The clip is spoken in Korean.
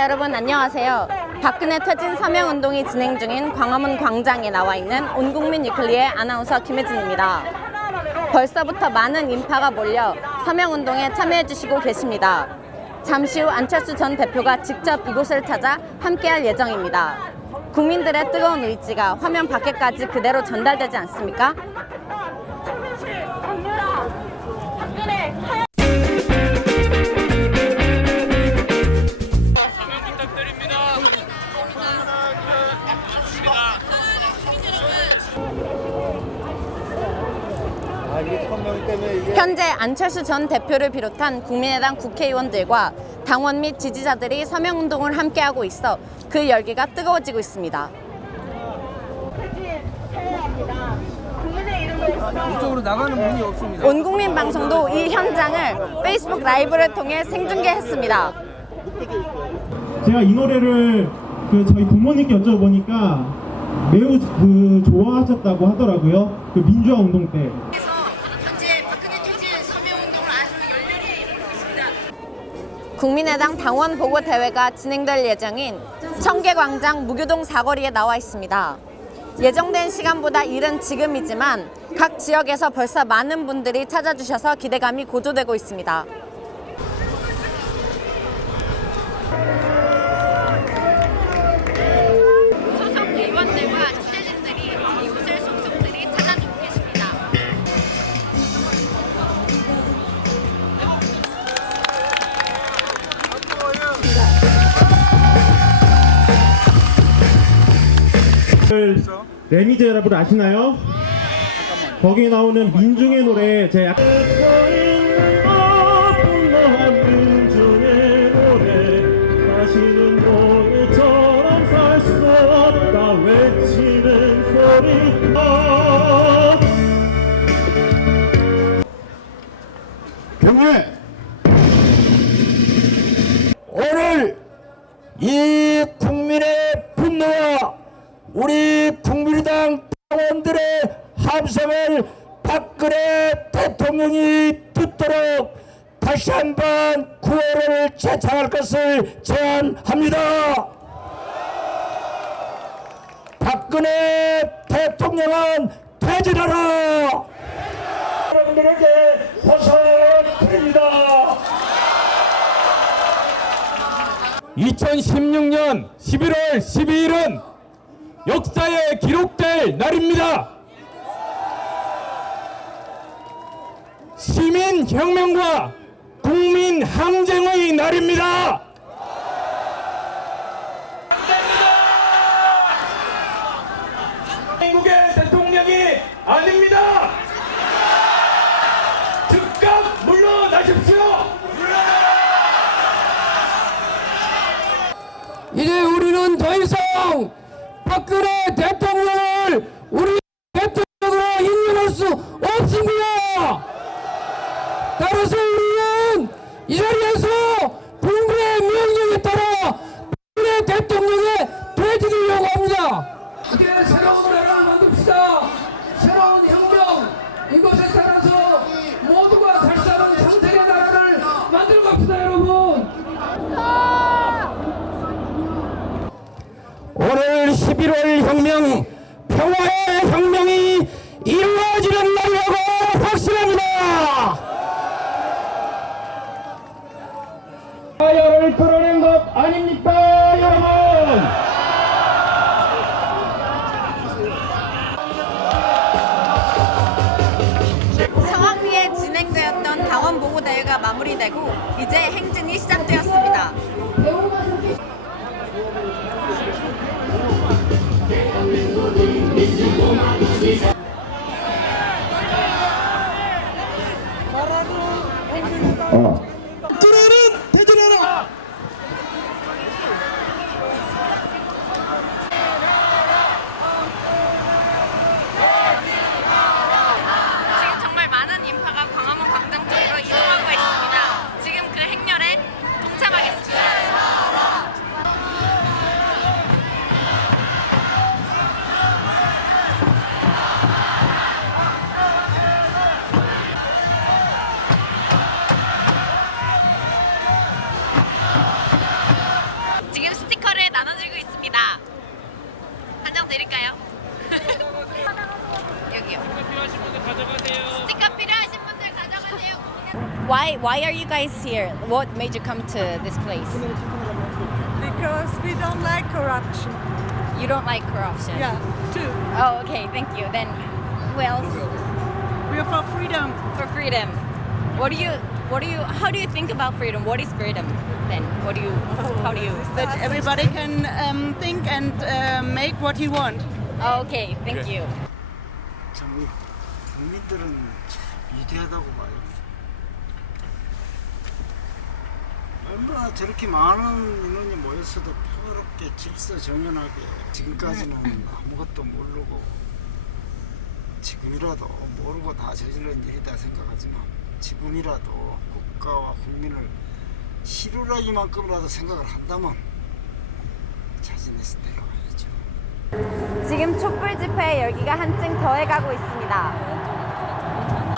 여러분 안녕하세요. 박근혜 퇴진 서명운동이 진행 중인 광화문 광장에 나와 있는 온국민 위클리의 아나운서 김혜진입니다. 벌써부터 많은 인파가 몰려 서명운동에 참여해 주시고 계십니다. 잠시 후 안철수 전 대표가 직접 이곳을 찾아 함께할 예정입니다. 국민들의 뜨거운 의지가 화면 밖에까지 그대로 전달되지 않습니까? 현재 안철수 전 대표를 비롯한 국민의당 국회의원들과 당원 및 지지자들이 서명운동을 함께하고 있어 그 열기가 뜨거워지고 있습니다. 이쪽으로 나가는 문이 없습니다. 온 국민 방송도 이 현장을 페이스북 라이브를 통해 생중계했습니다. 제가 이 노래를 그 저희 부모님께 여쭤보니까 매우 그 좋아하셨다고 하더라고요. 그 민주화 운동 때. 현재 박근혜 퇴진 서명운동을 아주 열렬히 이루고 있습니다. 국민의당 당원 보고 대회가 진행될 예정인 청계광장 무교동 사거리에 나와 있습니다. 예정된 시간보다 이른 지금이지만 각 지역에서 벌써 많은 분들이 찾아주셔서 기대감이 고조되고 있습니다. 레미제 여러분 아시나요? 거기 나오는 민중의 노래 제 경례 오늘 이 우리 국민의당 당원들의 함성을 박근혜 대통령이 듣도록 다시 한번 구호를 제창할 것을 제안합니다. 박근혜 대통령은 퇴진하라! 여러분들에게 호소드립니다. 2016년 11월 12일은 역사에 기록될 날입니다. 시민혁명과 국민 항쟁의 날입니다. 박근혜 대통령을 우리 대통령으로 인정할 수 없습니다. 따라서 우리는 이 자리에서 Please. why why are you guys here? What made you come to this place? Because we don't like corruption. You don't like corruption. Yeah, too. Oh, okay. Thank you. Then, who else? We are for freedom. For freedom. What do you? What do you? How do you think about freedom? What is freedom? Then, what do you? How do you? That everybody can um, think and uh, make what he want. Okay. Thank you. 참 우리 국민들은 참 위대하다고 봐요. 얼마나 저렇게 많은 인원이 모였어도 평화롭게 질서 정연하게 지금까지는 아무것도 모르고 지금이라도 모르고 다 저지른 일이다 생각하지만 지금이라도 국가와 국민을 실효라기만큼이라도 생각을 한다면 자진해서 내려가야죠. 지금 촛불 집회에 열기가 한층 더해가고 있습니다. 아,